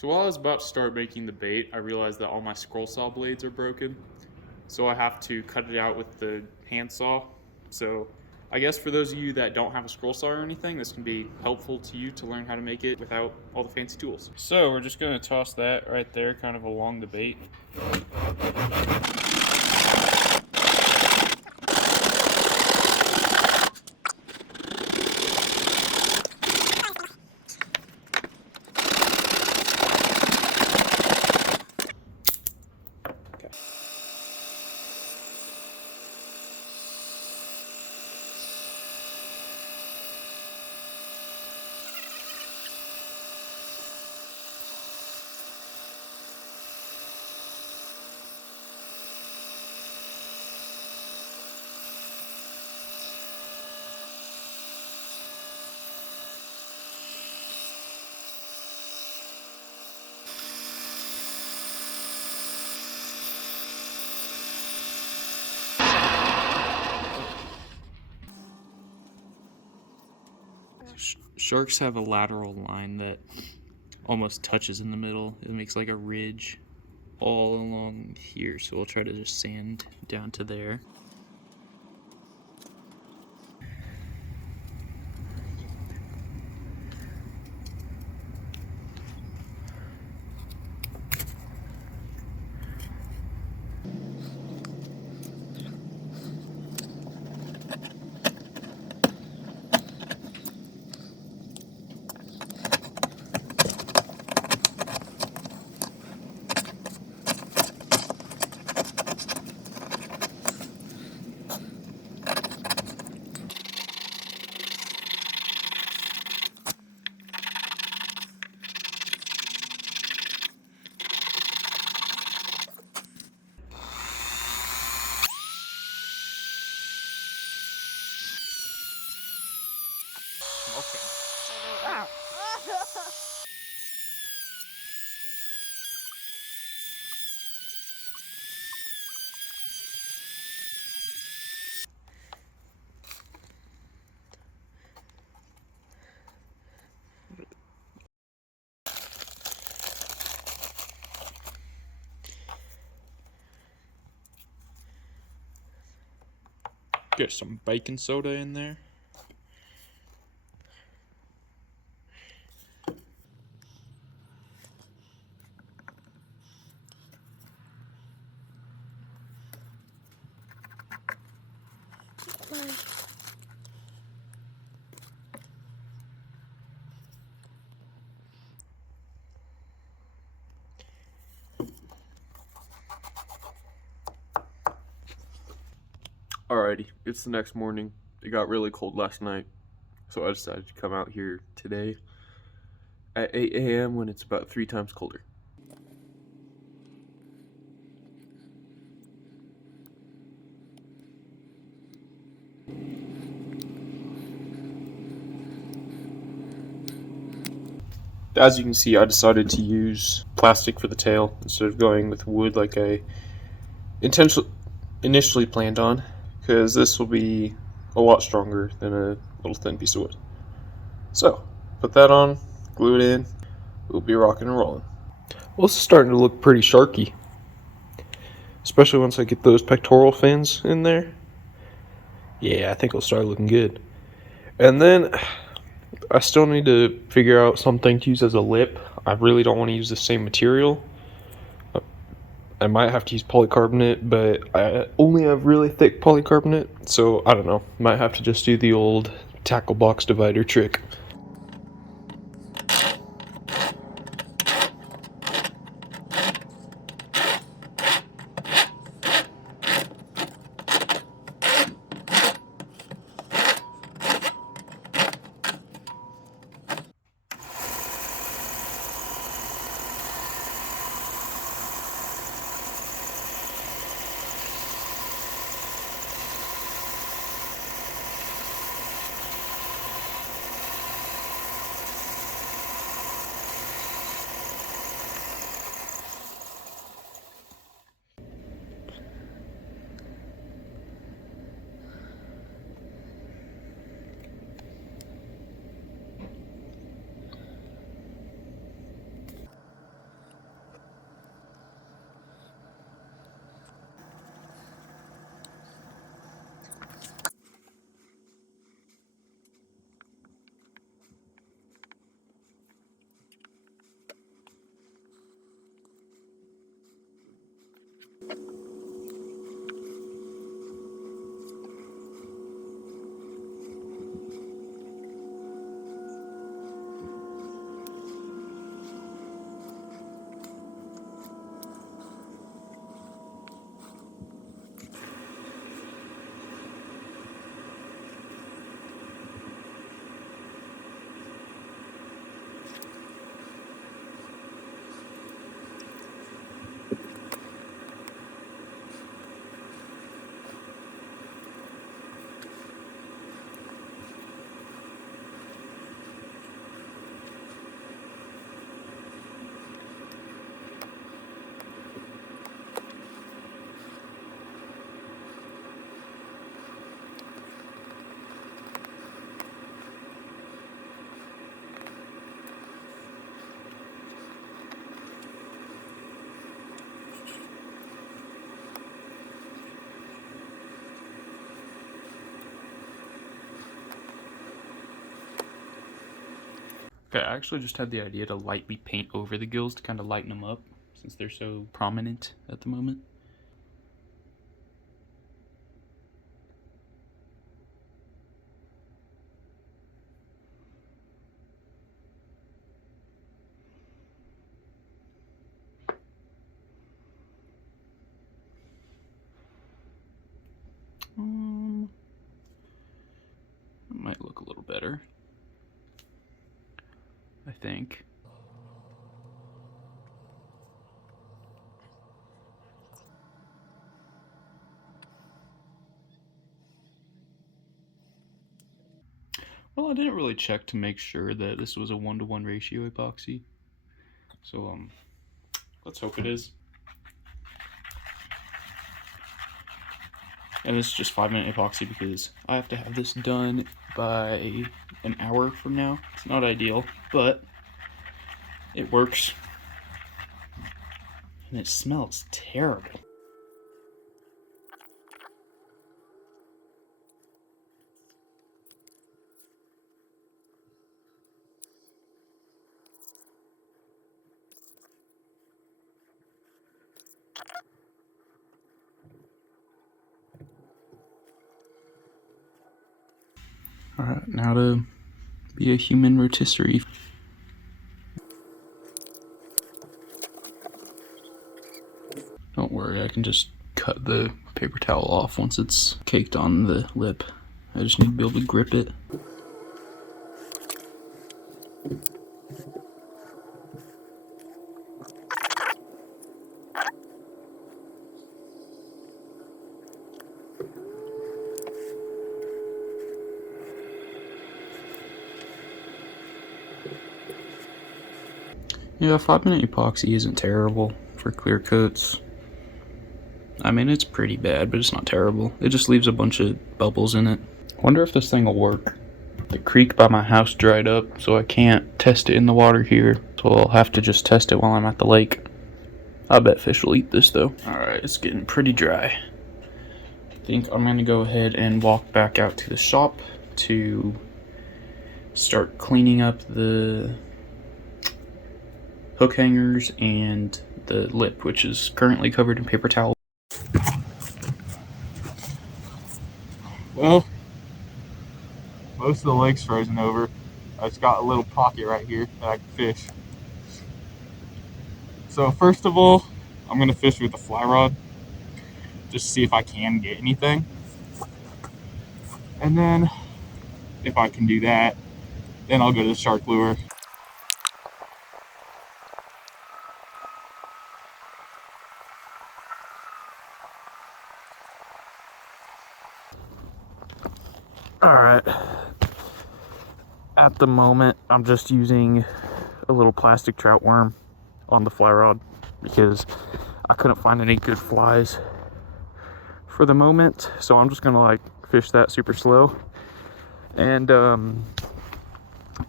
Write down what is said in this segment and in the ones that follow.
So while I was about to start making the bait, I realized that all my scroll saw blades are broken. So I have to cut it out with the handsaw. So I guess for those of you that don't have a scroll saw or anything, this can be helpful to you to learn how to make it without all the fancy tools. So we're just going to toss that right there kind of along the bait. Sharks have a lateral line that almost touches in the middle. It makes like a ridge all along here, so we'll try to just sand down to there. Okay. Ow. Get some baking soda in there. Alrighty, it's the next morning. It got really cold last night, so I decided to come out here today at 8 a.m. when it's about 3 times colder. As you can see, I decided to use plastic for the tail instead of going with wood like I initially planned on, because this will be a lot stronger than a little thin piece of wood. So, put that on, glue it in, we'll be rocking and rolling. Well, this is starting to look pretty sharky, especially once I get those pectoral fins in there. Yeah, I think it'll start looking good. And then I still need to figure out something to use as a lip. I really don't want to use the same material. I might have to use polycarbonate, but I only have really thick polycarbonate, so I don't know. Might have to just do the old tackle box divider trick. Okay, I actually just had the idea to lightly paint over the gills to kind of lighten them up since they're so prominent at the moment. It might look a little better, I think. Well, I didn't really check to make sure that this was a 1-to-1 ratio epoxy. So, let's hope it is. And this is just 5-minute epoxy because I have to have this done by an hour from now. It's not ideal, but it works. And it smells terrible. Alright, now to be a human rotisserie. Don't worry, I can just cut the paper towel off once it's caked on the lip. I just need to be able to grip it. Yeah, 5-minute epoxy isn't terrible for clear coats. I mean, it's pretty bad, but it's not terrible. It just leaves a bunch of bubbles in it. Wonder if this thing will work. The creek by my house dried up, so I can't test it in the water here. So I'll have to just test it while I'm at the lake. I bet fish will eat this though. Alright, it's getting pretty dry. I think I'm gonna go ahead and walk back out to the shop to start cleaning up the hook hangers and the lip, which is currently covered in paper towel. Well, most of the lake's frozen over. I just got a little pocket right here that I can fish. So first of all, I'm gonna fish with a fly rod, just to see if I can get anything. And then, if I can do that, then I'll go to the shark lure. Alright. At the moment, I'm just using a little plastic trout worm on the fly rod because I couldn't find any good flies for the moment. So I'm just gonna like fish that super slow. And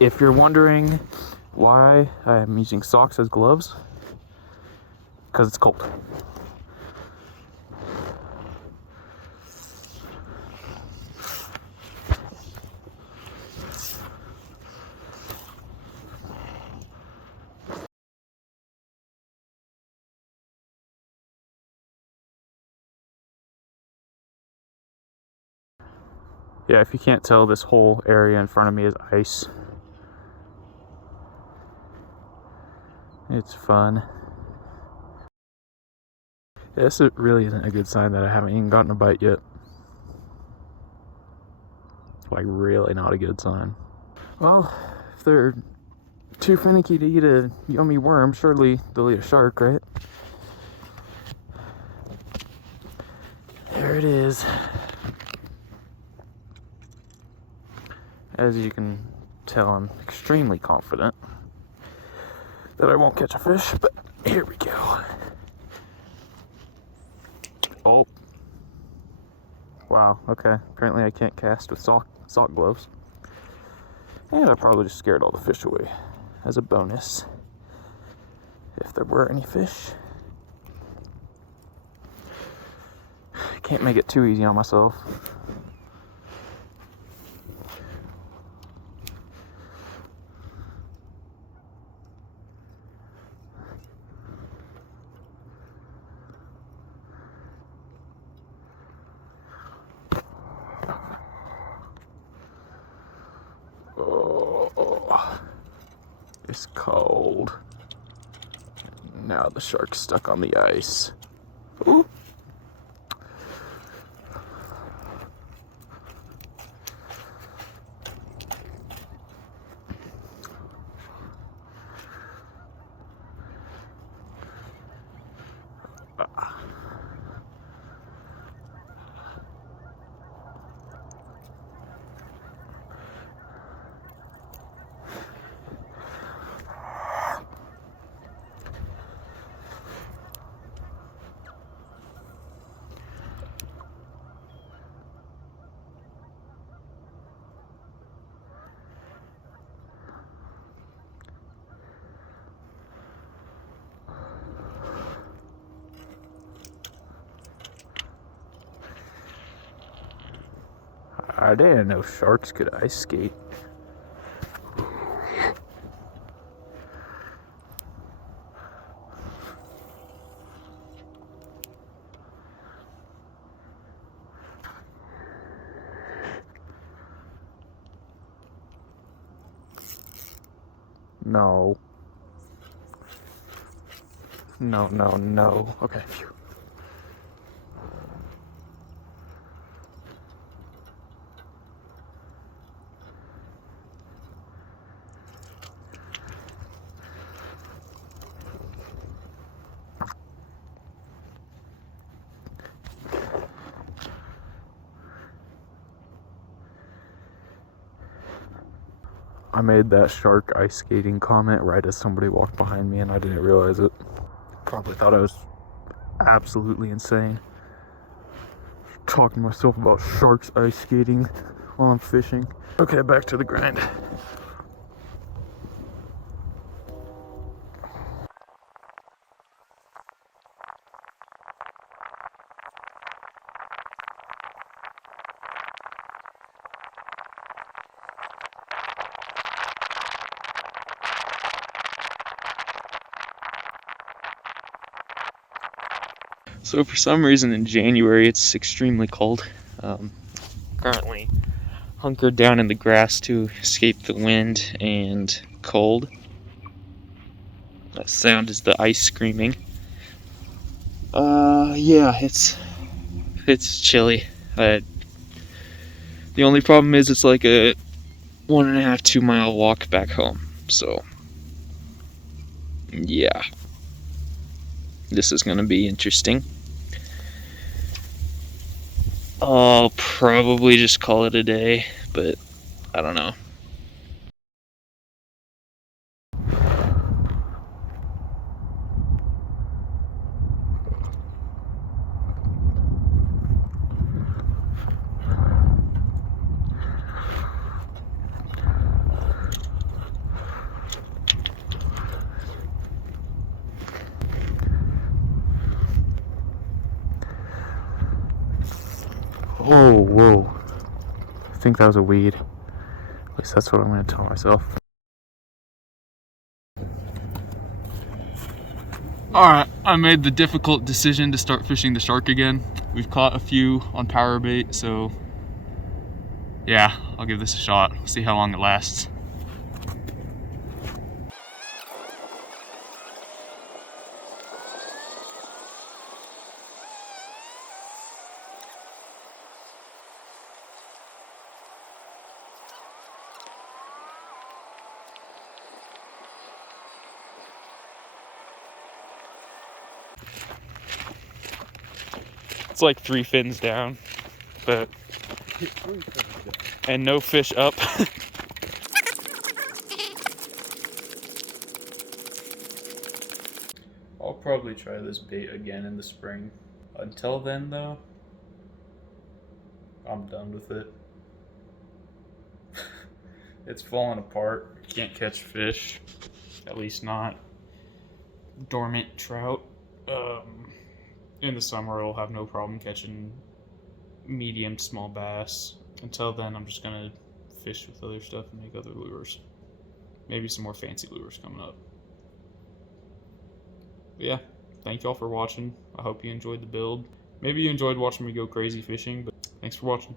if you're wondering why I'm using socks as gloves, because it's cold. Yeah, if you can't tell, this whole area in front of me is ice. It's fun. This really isn't a good sign that I haven't even gotten a bite yet. Like, really not a good sign. Well, if they're too finicky to eat a yummy worm, surely they'll eat a shark, right? There it is. As you can tell, I'm extremely confident that I won't catch a fish, but here we go. Oh. Wow, okay. Apparently I can't cast with sock gloves. And I probably just scared all the fish away as a bonus. If there were any fish. Can't make it too easy on myself. It's cold. Now the shark's stuck on the ice. Ooh. I didn't know sharks could ice skate. No. No, no, no. Okay, phew. I made that shark ice skating comment right as somebody walked behind me and I didn't realize it. Probably thought I was absolutely insane. Talking to myself about sharks ice skating while I'm fishing. Okay, back to the grind. So for some reason in January it's extremely cold. Currently hunkered down in the grass to escape the wind and cold. That sound is the ice screaming. Yeah, it's chilly. The only problem is it's like a 1.5 2 mile walk back home. So yeah, this is gonna be interesting. I'll probably just call it a day, but I don't know. Oh, whoa. I think that was a weed. At least that's what I'm going to tell myself. Alright, I made the difficult decision to start fishing the shark again. We've caught a few on power bait, so yeah, I'll give this a shot. See how long it lasts. It's like 3 fins down, but and no fish up. I'll probably try this bait again in the spring. Until then though, I'm done with it. It's falling apart. Can't catch fish, at least not dormant trout. In the summer I'll have no problem catching medium to small bass. Until then I'm just gonna fish with other stuff and make other lures. Maybe some more fancy lures coming up. But yeah, thank y'all for watching. I hope you enjoyed the build. Maybe you enjoyed watching me go crazy fishing, but thanks for watching.